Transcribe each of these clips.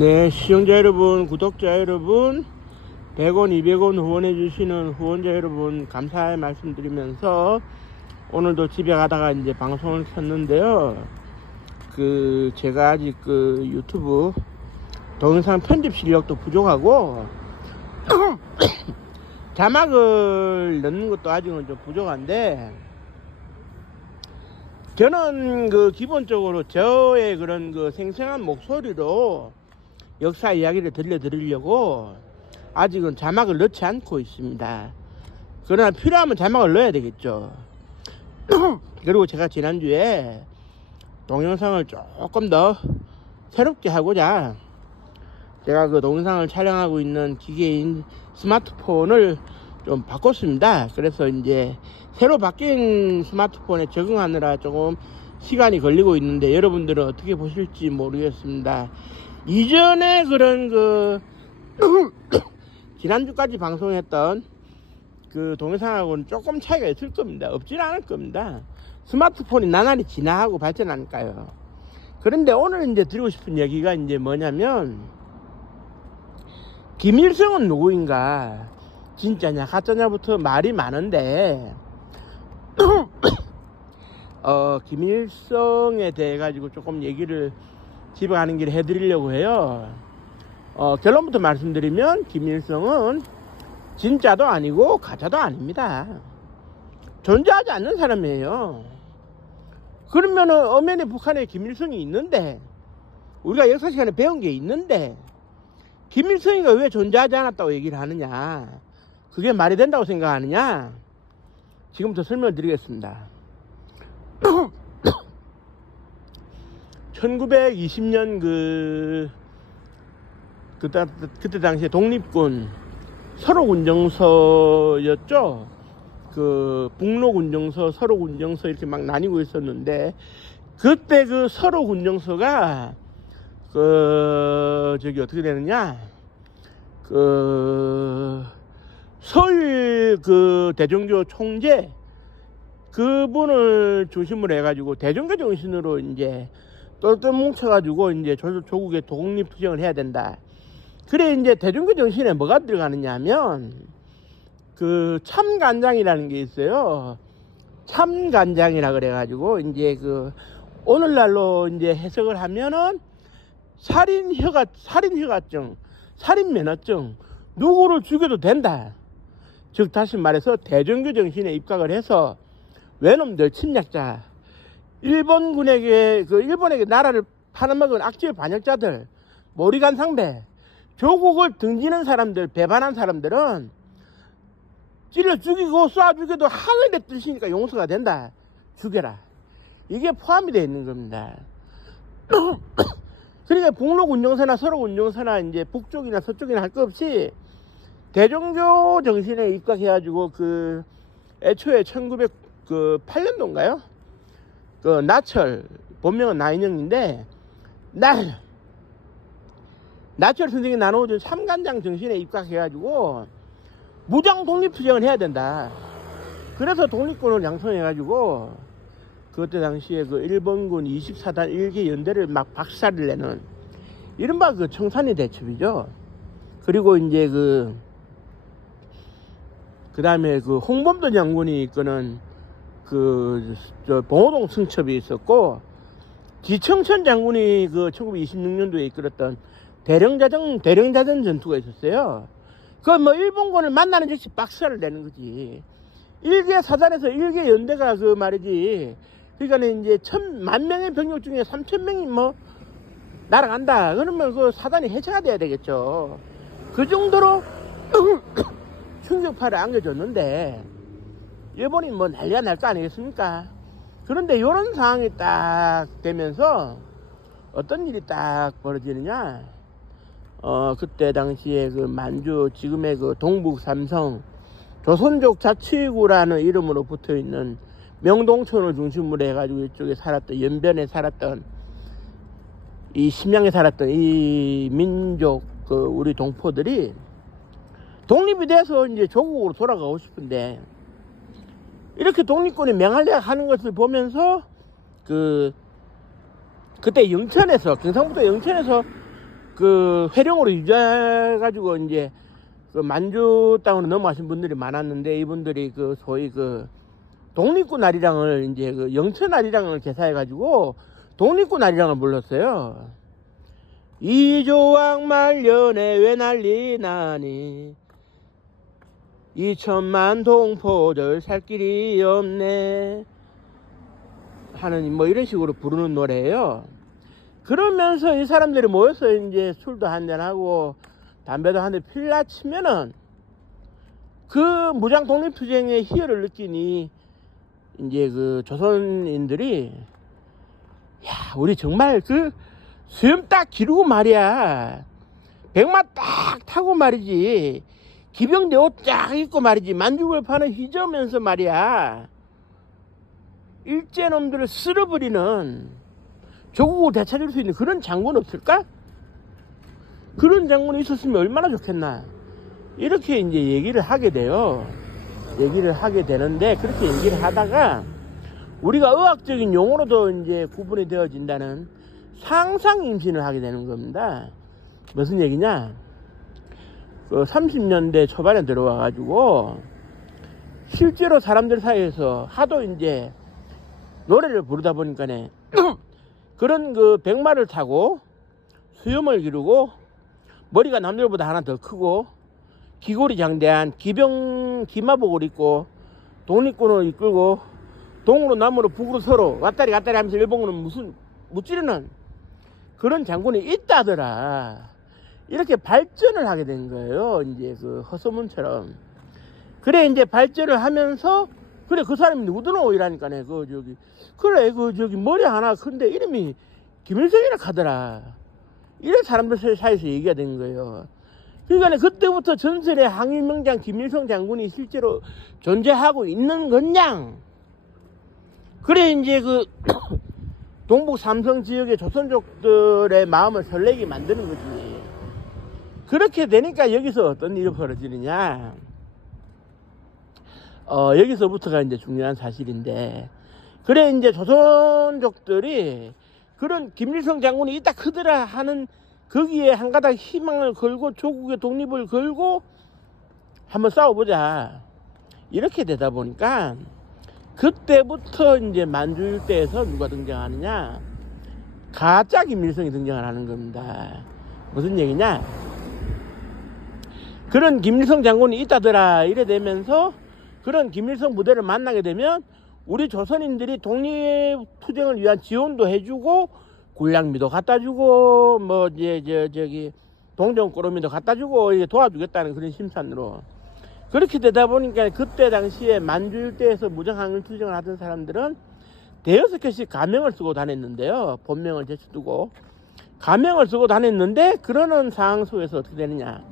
네, 시청자 여러분, 구독자 여러분, 100원, 200원 후원해 주시는 후원자 여러분 감사의 말씀드리면서 오늘도 집에 가다가 이제 방송을 켰는데요. 제가 아직 유튜브 동영상 편집 실력도 부족하고 자막을 넣는 것도 아직은 좀 부족한데, 저는 기본적으로 저의 그런 생생한 목소리로 역사 이야기를 들려드리려고 아직은 자막을 넣지 않고 있습니다. 그러나 필요하면 자막을 넣어야 되겠죠. 그리고 제가 지난주에 동영상을 조금 더 새롭게 하고자 제가 동영상을 촬영하고 있는 기계인 스마트폰을 좀 바꿨습니다. 그래서 이제 새로 바뀐 스마트폰에 적응하느라 조금 시간이 걸리고 있는데, 여러분들은 어떻게 보실지 모르겠습니다. 이전에 그런 지난주까지 방송했던 동영상하고는 조금 차이가 있을 겁니다. 없지는 않을 겁니다. 스마트폰이 나날이 진화하고 발전하니까요. 그런데 오늘 이제 드리고 싶은 얘기가 이제 뭐냐면, 김일성은 누구인가, 진짜냐 가짜냐부터 말이 많은데 김일성에 대해 가지고 조금 얘기를 집에 가는 길에 해드리려고 해요. 결론부터 말씀드리면 김일성은 진짜도 아니고 가짜도 아닙니다. 존재하지 않는 사람이에요. 그러면은 엄연히 북한에 김일성이 있는데, 우리가 역사 시간에 배운 게 있는데 김일성이가 왜 존재하지 않았다고 얘기를 하느냐, 그게 말이 된다고 생각하느냐, 지금부터 설명을 드리겠습니다. 1920년 그때 당시에 독립군 서로군정서였죠. 북로군정서, 서로군정서 이렇게 막 나뉘고 있었는데, 그때 서로군정서가 어떻게 되느냐, 서울 대종교 총재 그분을 중심으로 해가지고 대종교 정신으로 이제 똘똘 뭉쳐가지고 이제 조국의 독립 투쟁을 해야 된다. 그래 이제 대종교 정신에 뭐가 들어가느냐 하면 참간장이라는 게 있어요. 참간장이라 그래가지고 이제 오늘날로 이제 해석을 하면은 살인허가증, 살인면허증, 누구를 죽여도 된다. 즉 다시 말해서 대종교 정신에 입각을 해서 외놈들, 침략자, 일본에게 나라를 팔아먹은 악질 반역자들, 모리간 상대, 조국을 등지는 사람들, 배반한 사람들은 찔러 죽이고 쏴 죽여도 하늘의 뜻이니까 용서가 된다. 죽여라. 이게 포함이 되어 있는 겁니다. 그러니까 북로군정서나 서로군정서나 이제 북쪽이나 서쪽이나 할 것 없이 대종교 정신에 입각해가지고 애초에 1908년도인가요? 나철, 본명은 나인영인데, 나철 선생이 나눠준 삼간장 정신에 입각해가지고 무장 독립투쟁을 해야 된다. 그래서 독립군을 양성해가지고 그때 당시에 일본군 24단 1기 연대를 막 박살을 내는 이른바 청산리 대첩이죠. 그리고 이제 그 다음에 홍범도 장군이 이끄는 봉오동 승첩이 있었고, 지청천 장군이 1926년도에 이끌었던 대령자전 전투가 있었어요. 일본군을 만나는 즉시 박살을 내는 거지. 1개 사단에서 1개 연대가 말이지. 그러니까 이제 10,000명의 병력 중에 3,000명이 날아간다. 그러면 사단이 해체가 돼야 되겠죠. 그 정도로 충격파를 안겨줬는데, 일본이 난리가 날 거 아니겠습니까? 그런데 이런 상황이 딱 되면서 어떤 일이 딱 벌어지느냐, 그때 당시에 만주, 지금의 동북 삼성 조선족 자치구라는 이름으로 붙어 있는 명동촌을 중심으로 해가지고 이쪽에 살았던, 연변에 살았던, 이 심양에 살았던 이 민족 우리 동포들이 독립이 돼서 이제 조국으로 돌아가고 싶은데, 이렇게 독립군이 맹활약 하는 것을 보면서 그때 영천에서, 경상북도 영천에서 그 회령으로 유지해가지고 이제 그 만주 땅으로 넘어가신 분들이 많았는데, 이분들이 그 소위 그 독립군 아리랑을 이제 그 영천 아리랑을 개사해가지고 독립군 아리랑을 불렀어요. 이조왕 말년에 왜 난리 나니, 2천만 동포들 살 길이 없네 하는 뭐 이런 식으로 부르는 노래예요. 그러면서 이 사람들이 모여서 이제 술도 한잔하고 담배도 한 대 필라 치면은 그 무장 독립투쟁의 희열을 느끼니 이제 그 조선인들이, 야, 우리 정말 그 수염 딱 기르고 말이야, 백마 딱 타고 말이지, 기병대 옷 딱 입고 말이지, 만주벌판을 휘저으면서 말이야, 일제놈들을 쓸어버리는, 조국을 되찾을 수 있는 그런 장군 없을까? 그런 장군이 있었으면 얼마나 좋겠나. 이렇게 이제 얘기를 하게 돼요. 얘기를 하게 되는데, 그렇게 얘기를 하다가 우리가 의학적인 용어로도 이제 구분이 되어진다는 상상 임신을 하게 되는 겁니다. 무슨 얘기냐? 그 30년대 초반에 들어와 가지고 실제로 사람들 사이에서 하도 이제 노래를 부르다 보니까네 그런 그 백마를 타고 수염을 기르고 머리가 남들보다 하나 더 크고 기골이 장대한 기마복을 입고 독립군을 이끌고 동으로 남으로 북으로 서로 왔다리 갔다리 하면서 일본군은 무슨 무찌르는 그런 장군이 있다더라. 이렇게 발전을 하게 된 거예요. 이제 그 허소문처럼. 그래 이제 발전을 하면서, 그래 그 사람이 누구더노 이라니까네. 그 저기 그래 그 저기 머리 하나 큰데 이름이 김일성이라 하더라. 이런 사람들 사이에서 얘기가 된 거예요. 그러니까 그때부터 전설의 항일명장 김일성 장군이 실제로 존재하고 있는 건양. 그래 이제 그 동북 삼성 지역의 조선족들의 마음을 설레게 만드는 거지. 그렇게 되니까 여기서 어떤 일이 벌어지느냐. 여기서부터가 이제 중요한 사실인데, 그래 이제 조선족들이 그런 김일성 장군이 있다 크더라 하는 거기에 한 가닥 희망을 걸고 조국의 독립을 걸고 한번 싸워보자. 이렇게 되다 보니까 그때부터 이제 만주 일대에서 누가 등장하느냐, 가짜 김일성이 등장을 하는 겁니다. 무슨 얘기냐, 그런 김일성 장군이 있다더라 이래 되면서 그런 김일성 부대를 만나게 되면 우리 조선인들이 독립투쟁을 위한 지원도 해주고 군량미도 갖다주고 뭐 이제 저기 동정꾸러미도 갖다주고 이게 도와주겠다는 그런 심산으로. 그렇게 되다 보니까 그때 당시에 만주 일대에서 무장항일투쟁을 하던 사람들은 대여섯 개씩 가명을 쓰고 다녔는데요. 본명을 제쳐두고 가명을 쓰고 다녔는데, 그러는 상황 속에서 어떻게 되느냐,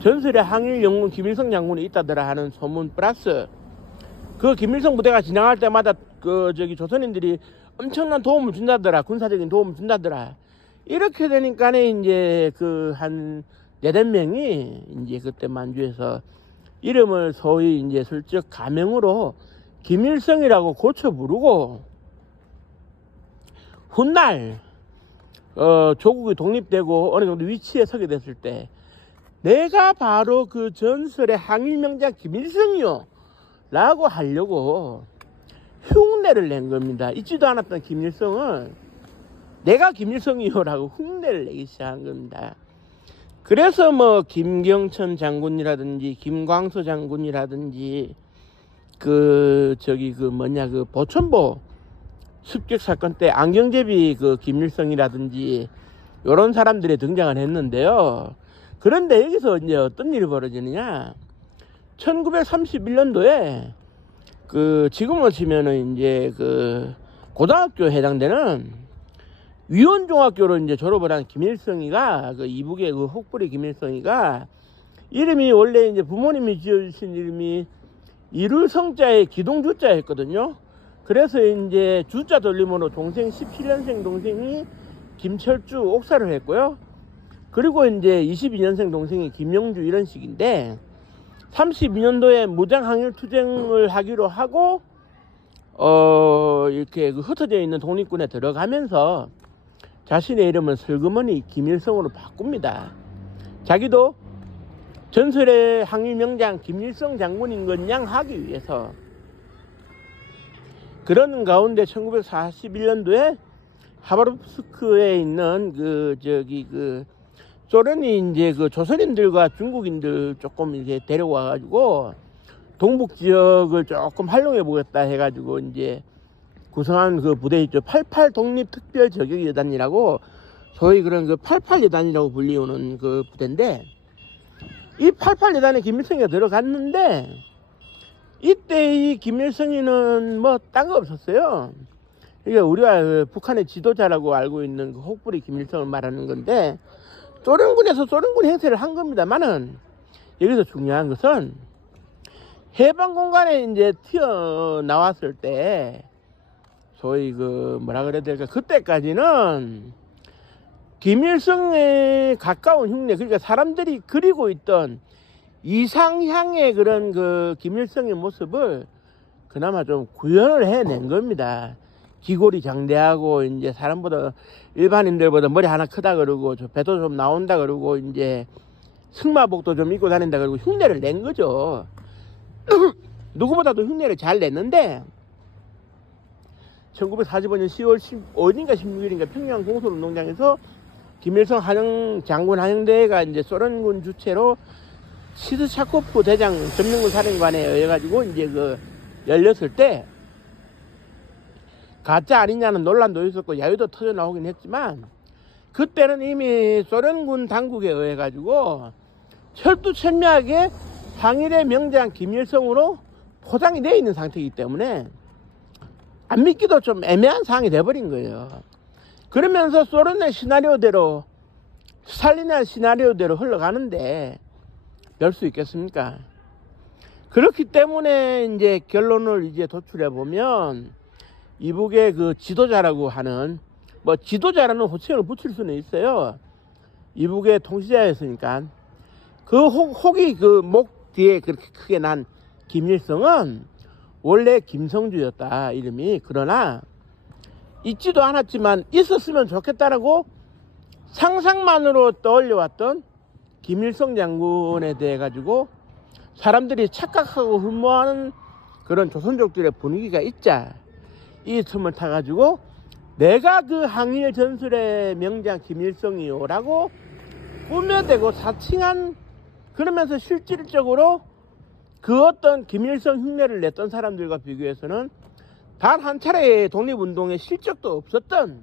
전설의 항일 영웅 김일성 장군이 있다더라 하는 소문 플러스 그 김일성 부대가 지나갈 때마다 그 저기 조선인들이 엄청난 도움을 준다더라, 군사적인 도움을 준다더라. 이렇게 되니까 이제 그 한 4~5명이 이제 그때 만주에서 이름을 소위 이제 슬쩍 가명으로 김일성이라고 고쳐 부르고, 훗날 조국이 독립되고 어느 정도 위치에 서게 됐을 때 내가 바로 그 전설의 항일명장 김일성이요 라고 하려고 흉내를 낸 겁니다. 있지도 않았던 김일성을 내가 김일성이요 라고 흉내를 내기 시작한 겁니다. 그래서 뭐 김경천 장군이라든지 김광서 장군이라든지 그 저기 그 뭐냐 그 보천보 습격 사건 때 안경제비 그 김일성이라든지 요런 사람들이 등장을 했는데요. 그런데 여기서 이제 어떤 일이 벌어지느냐, 1931년도에 그 지금으로 치면은 이제 그 고등학교에 해당되는 위원중학교로 이제 졸업을 한 김일성이가, 그 이북의 그 혹부리 김일성이가 이름이 원래 이제 부모님이 지어주신 이름이 이룰 성자에 기동주자였거든요. 그래서 이제 주자 돌림으로 동생 17년생 동생이 김철주 옥사를 했고요. 그리고 이제 22년생 동생이 김영주 이런 식인데, 32년도에 무장항일투쟁을 하기로 하고 이렇게 그 흩어져 있는 독립군에 들어가면서 자신의 이름은 슬그머니 김일성으로 바꿉니다. 자기도 전설의 항일 명장 김일성 장군인 것 양하기 위해서. 그런 가운데 1941년도에 하바롭스크에 있는 소련이 이제 그 조선인들과 중국인들 조금 이제 데려와 가지고 동북 지역을 조금 활용해 보겠다 해가지고 이제 구성한 그 부대 있죠. 88 독립특별저격여단이라고, 소위 그런 그 88여단이라고 불리우는 그 부대인데, 이 88여단에 김일성이가 들어갔는데, 이때 이 김일성이는 뭐 딴 거 없었어요. 그러니까 우리가 그 북한의 지도자라고 알고 있는 그 혹부리 김일성을 말하는 건데, 소련군에서 소련군 행세를 한 겁니다만은, 여기서 중요한 것은 해방 공간에 이제 튀어나왔을 때, 소위 그 뭐라 그래야 될까, 그때까지는 김일성에 가까운 흉내, 그러니까 사람들이 그리고 있던 이상향의 그런 그 김일성의 모습을 그나마 좀 구현을 해낸 겁니다. 기골이 장대하고 이제 사람보다, 일반인들보다 머리 하나 크다 그러고 배도 좀 나온다 그러고 이제 승마복도 좀 입고 다닌다 그러고 흉내를 낸 거죠. 누구보다도 흉내를 잘 냈는데, 1945년 10월 15일인가 16일인가 평양 공설운동장에서 김일성 장군 한영대회가 이제 소련군 주최로 시드차코프 대장 점령군 사령관에 의해 가지고 이제 그 열렸을 때, 가짜 아니냐는 논란도 있었고 야유도 터져 나오긴 했지만, 그때는 이미 소련군 당국에 의해 가지고 철두철미하게 항일의 명장 김일성으로 포장이 되어 있는 상태이기 때문에 안 믿기도 좀 애매한 상황이 돼버린 거예요. 그러면서 소련의 시나리오대로, 스탈린의 시나리오대로 흘러가는데 별 수 있겠습니까? 그렇기 때문에 이제 결론을 이제 도출해 보면, 이북의 그 지도자라고 하는, 뭐 지도자라는 호칭을 붙일 수는 있어요. 이북의 통치자였으니까. 그 혹이 그 목 뒤에 그렇게 크게 난 김일성은 원래 김성주였다, 이름이. 그러나 있지도 않았지만 있었으면 좋겠다라고 상상만으로 떠올려왔던 김일성 장군에 대해 가지고 사람들이 착각하고 흠모하는 그런 조선족들의 분위기가 있자, 이 틈을 타가지고 내가 그 항일 전술의 명장 김일성이요라고 꾸며대고 사칭한, 그러면서 실질적으로 그 어떤 김일성 흉내를 냈던 사람들과 비교해서는 단 한 차례의 독립운동의 실적도 없었던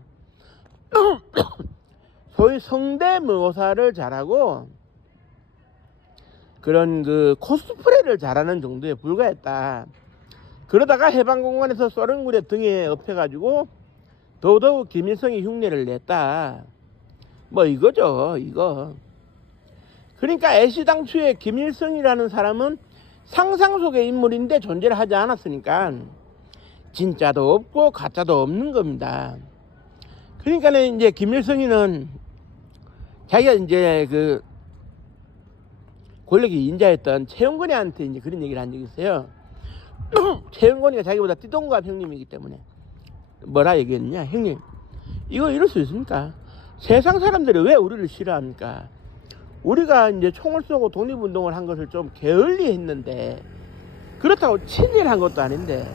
소위 성대모사를 잘하고 그런 그 코스프레를 잘하는 정도에 불과했다. 그러다가 해방공간에서 소련군의 등에 업혀가지고 더더욱 김일성이 흉내를 냈다. 뭐 이거죠, 이거. 그러니까 애시당초에 김일성이라는 사람은 상상 속의 인물인데 존재를 하지 않았으니까 진짜도 없고 가짜도 없는 겁니다. 그러니까 이제 김일성이는 자기가 이제 그 권력이 인자했던 최영건이한테 이제 그런 얘기를 한 적이 있어요. 최영건이가 자기보다 띠동갑 형님이기 때문에 뭐라 얘기했느냐, 형님 이거 이럴 수 있습니까? 세상 사람들이 왜 우리를 싫어합니까? 우리가 이제 총을 쏘고 독립운동을 한 것을 좀 게을리 했는데, 그렇다고 친일한 것도 아닌데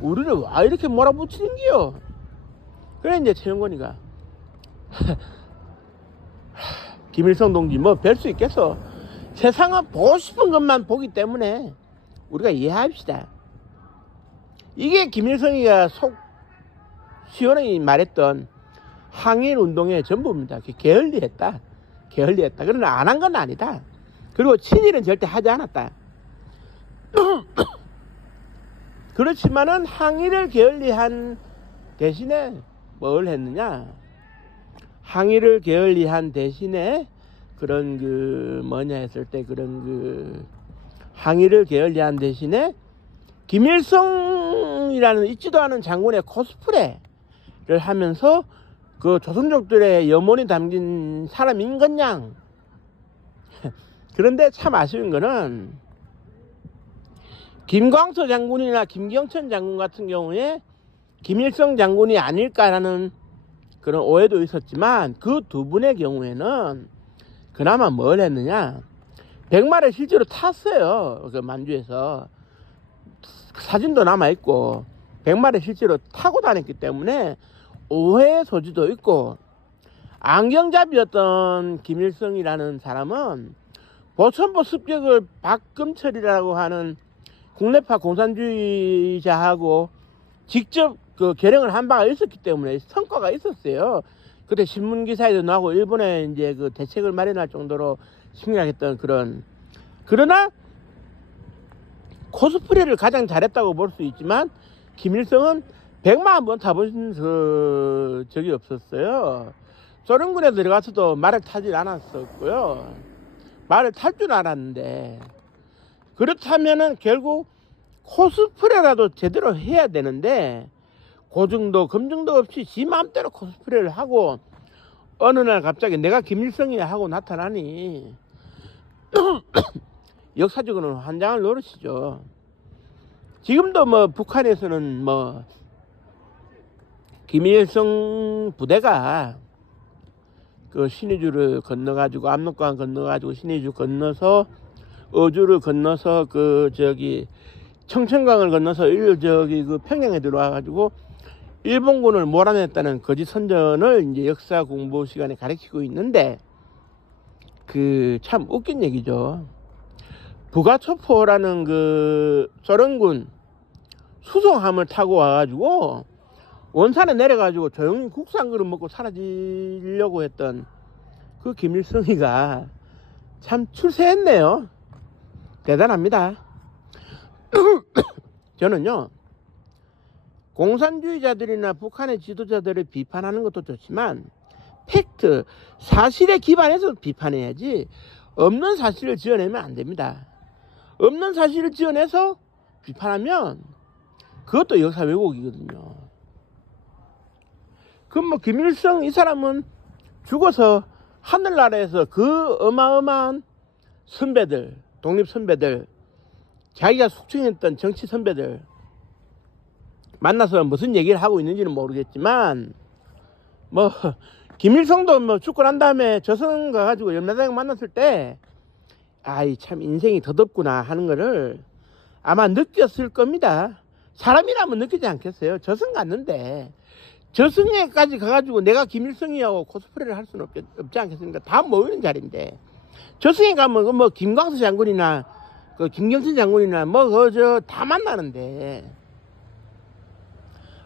우리를 왜 이렇게 몰아붙이는기요? 그래 이제 최영건이가 김일성 동지 뭐 별 수 있겠어. 세상은 보고 싶은 것만 보기 때문에 우리가 이해합시다. 이게 김일성이가 속 시원하게 말했던 항일 운동의 전부입니다. 게을리했다. 게을리했다. 그러나 안 한 건 아니다. 그리고 친일은 절대 하지 않았다. 그렇지만은 항일을 게을리한 대신에 뭘 했느냐? 항일을 게을리한 대신에 그런 그 뭐냐 했을 때, 그런 그 항일을 게을리한 대신에 김일성이라는 있지도 않은 장군의 코스프레를 하면서 그 조선족들의 염원이 담긴 사람인 것냥. 그런데 참 아쉬운 거는 김광서 장군이나 김경천 장군 같은 경우에 김일성 장군이 아닐까라는 그런 오해도 있었지만 그 두 분의 경우에는 그나마 뭘 했느냐, 백마를 실제로 탔어요. 그 만주에서 사진도 남아있고 백마를 실제로 타고 다녔기 때문에 오해의 소지도 있고, 안경잡이였던 김일성이라는 사람은 보천보 습격을 박금철이라고 하는 국내파 공산주의자하고 직접 그 결행을 한 바가 있었기 때문에 성과가 있었어요. 그때 신문 기사에도 나오고 일본에 이제 그 대책을 마련할 정도로 심각했던 그런. 그러나 코스프레를 가장 잘했다고 볼 수 있지만 김일성은 백마 한번 타본 적이 없었어요. 소련군에 들어가서도 말을 타질 않았었고요. 말을 탈 줄 알았는데, 그렇다면은 결국 코스프레라도 제대로 해야 되는데 고증도 검증도 없이 지 마음대로 코스프레를 하고 어느 날 갑자기 내가 김일성이야 하고 나타나니 역사적으로는 환장할 노릇이죠. 지금도 뭐 북한에서는 뭐 김일성 부대가 그 신의주를 건너가지고 압록강 건너가지고 신의주 건너서 어주를 건너서 그 저기 청천강을 건너서 그 평양에 들어와가지고 일본군을 몰아냈다는 거짓 선전을 이제 역사 공부 시간에 가르치고 있는데, 그 참 웃긴 얘기죠. 부가초포라는 그 소련군 수송함을 타고 와가지고 원산에 내려가지고 조용히 국수 한 그릇 먹고 사라지려고 했던 그 김일성이가 참 출세했네요. 대단합니다. 저는요, 공산주의자들이나 북한의 지도자들을 비판하는 것도 좋지만 팩트, 사실에 기반해서 비판해야지 없는 사실을 지어내면 안 됩니다. 없는 사실을 지어내서 비판하면 그것도 역사 왜곡이거든요. 그럼 뭐 김일성 이 사람은 죽어서 하늘나라에서 그 어마어마한 선배들, 독립 선배들, 자기가 숙청했던 정치 선배들 만나서 무슨 얘기를 하고 있는지는 모르겠지만, 뭐 김일성도 뭐 죽고 난 다음에 저승 가가지고 염라대왕 만났을 때 아이 참 인생이 더덥구나 하는 거를 아마 느꼈을 겁니다. 사람이라면 느끼지 않겠어요? 저승 갔는데 저승에까지 가가지고 내가 김일성이하고 코스프레를 할 수는 없지 않겠습니까? 다 모이는 자리인데, 저승에 가면 뭐 김광수 장군이나 그 김경진 장군이나 뭐 그 다 만나는데,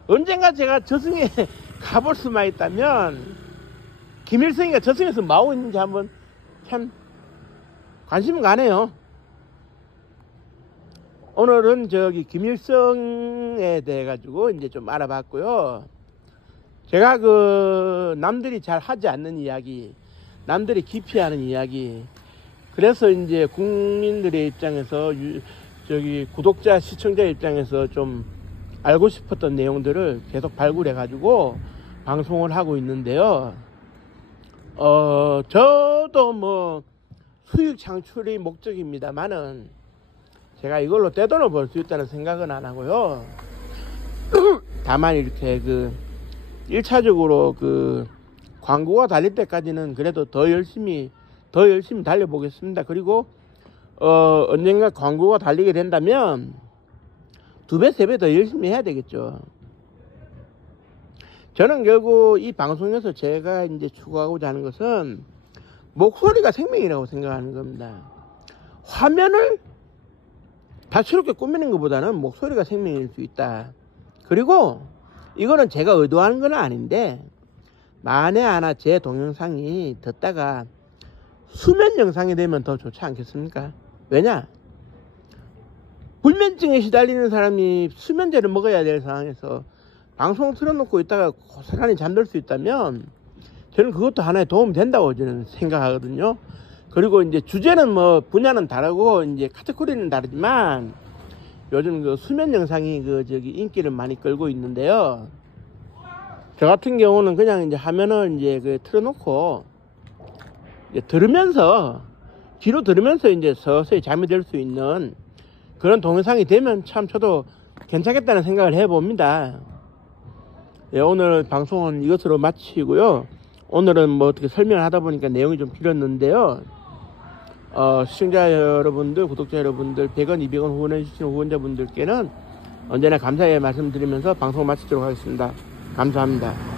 언젠가 제가 저승에 가볼 수만 있다면 김일성이가 저승에서 뭐하고 있는지 한번 참 관심 가네요. 오늘은 저기 김일성에 대해 가지고 이제 좀 알아봤고요. 제가 그 남들이 잘 하지 않는 이야기, 남들이 기피하는 이야기, 그래서 이제 국민들의 입장에서 저기 구독자 시청자 입장에서 좀 알고 싶었던 내용들을 계속 발굴해 가지고 방송을 하고 있는데요. 저도 뭐 수익 창출이 목적입니다만은 제가 이걸로 떼돈을 벌 수 있다는 생각은 안 하고요. 다만 이렇게 그 1차적으로 그 광고가 달릴 때까지는 그래도 더 열심히 달려보겠습니다. 그리고 언젠가 광고가 달리게 된다면 2배, 3배 더 열심히 해야 되겠죠. 저는 결국 이 방송에서 제가 이제 추구하고자 하는 것은 목소리가 생명이라고 생각하는 겁니다. 화면을 다채롭게 꾸미는 것보다는 목소리가 생명일 수 있다. 그리고 이거는 제가 의도하는 건 아닌데, 만에 하나 제 동영상이 듣다가 수면 영상이 되면 더 좋지 않겠습니까? 왜냐? 불면증에 시달리는 사람이 수면제를 먹어야 될 상황에서 방송 틀어놓고 있다가 고스란히 잠들 수 있다면 저는 그것도 하나의 도움이 된다고 저는 생각하거든요. 그리고 이제 주제는 뭐 분야는 다르고 이제 카테고리는 다르지만 요즘 그 수면 영상이 그 저기 인기를 많이 끌고 있는데요. 저 같은 경우는 그냥 이제 화면을 이제 그 틀어놓고 이제 들으면서 귀로 들으면서 이제 서서히 잠이 들 수 있는 그런 동영상이 되면 참 저도 괜찮겠다는 생각을 해봅니다. 예, 오늘 방송은 이것으로 마치고요. 오늘은 뭐 어떻게 설명을 하다 보니까 내용이 좀 길었는데요. 시청자 여러분들, 구독자 여러분들, 100원, 200원 후원해주시는 후원자분들께는 언제나 감사의 말씀드리면서 방송을 마치도록 하겠습니다. 감사합니다.